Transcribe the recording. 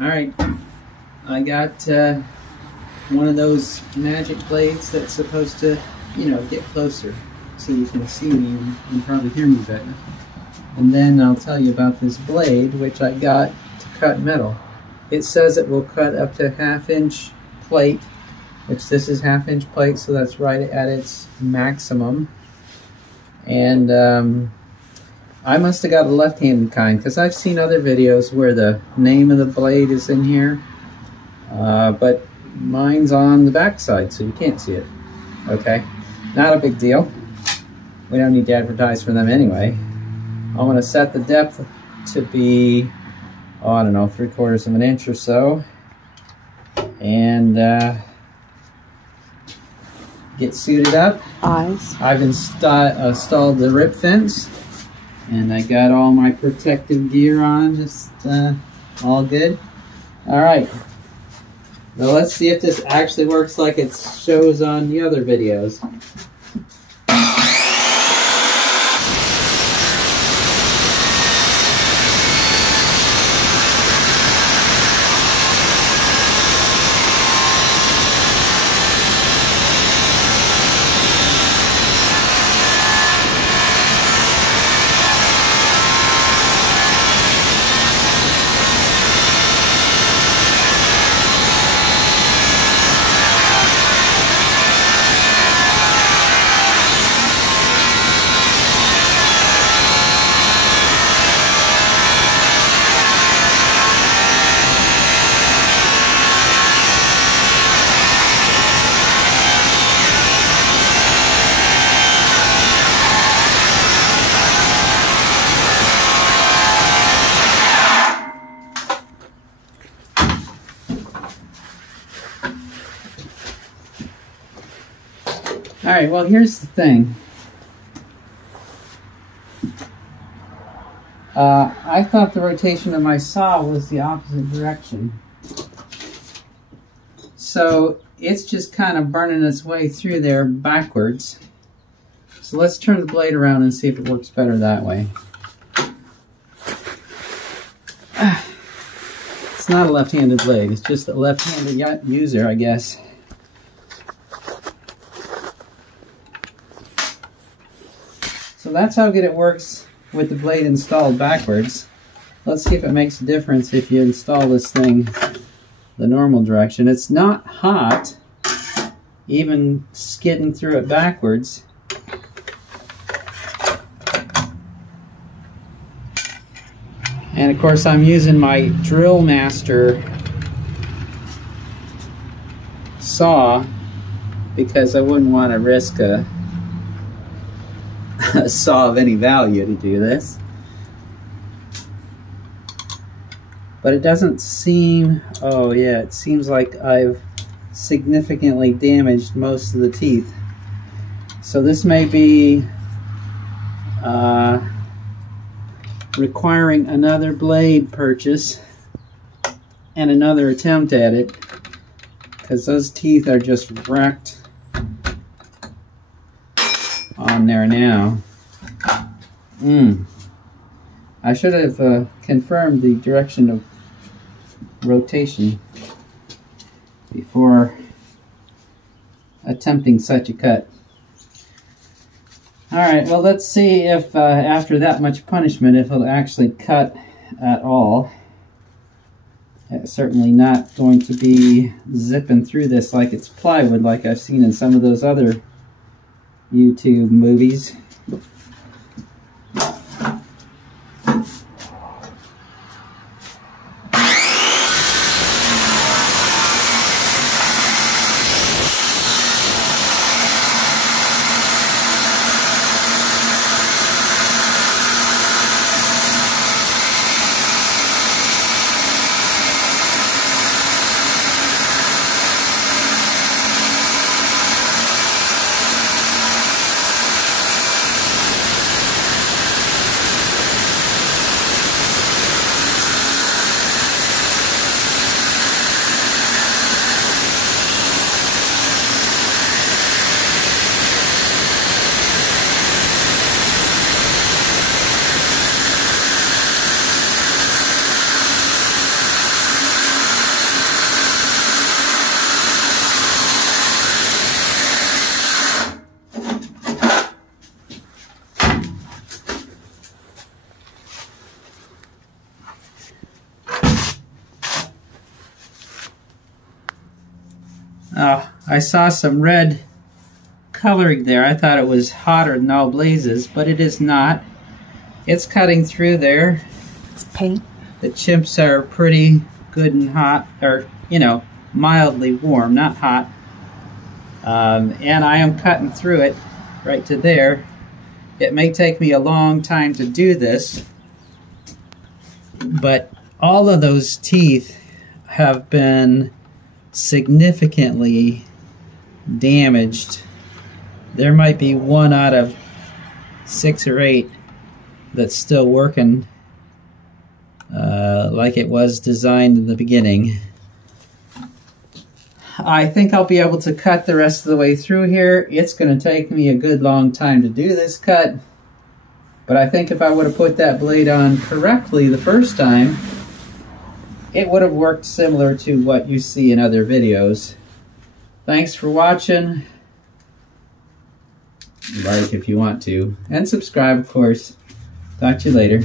Alright, I got one of those magic blades that's supposed to, get closer so you can see me and probably hear me better. And then I'll tell you about this blade, which I got to cut metal. It says it will cut up to 1/2 inch plate, which this is 1/2 inch plate, so that's right at its maximum. And I must have got a left-handed kind, because I've seen other videos where the name of the blade is in here, but mine's on the back side, so you can't see it. Okay, not a big deal. We don't need to advertise for them anyway. I'm going to set the depth to be, I don't know, 3/4 of an inch or so, and get suited up. I've installed the rip fence, and I got all my protective gear on, just all good. All right, now let's see if this actually works like it shows on the other videos. Alright, well here's the thing. I thought the rotation of my saw was the opposite direction. So it's just kind of burning its way through there backwards. So let's turn the blade around and see if it works better that way. It's not a left-handed blade, it's just a left-handed user, I guess. So that's how good it works with the blade installed backwards. Let's see if it makes a difference if you install this thing the normal direction. It's not hot, even skidding through it backwards. And of course I'm using my Drill Master saw because I wouldn't want to risk a saw of any value to do this. But it doesn't seem, oh yeah, it seems like I've significantly damaged most of the teeth. So this may be requiring another blade purchase and another attempt at it, because those teeth are just wrecked on there now. I should have confirmed the direction of rotation before attempting such a cut. Alright, well let's see if after that much punishment if it'll actually cut at all. It's certainly not going to be zipping through this like it's plywood like I've seen in some of those other YouTube movies. I saw some red coloring there. I thought it was hotter than all blazes, but it is not. It's cutting through there. It's paint. The chimps are pretty good and hot, or, you know, mildly warm, not hot. And I am cutting through it right to there. It may take me a long time to do this, but all of those teeth have been significantly damaged. There might be 1 out of 6 or 8 that's still working like it was designed in the beginning. I think I'll be able to cut the rest of the way through here. It's going to take me a good long time to do this cut, but I think if I would have put that blade on correctly the first time, it would have worked similar to what you see in other videos. Thanks for watching. Like if you want to, and subscribe, of course. Talk to you later.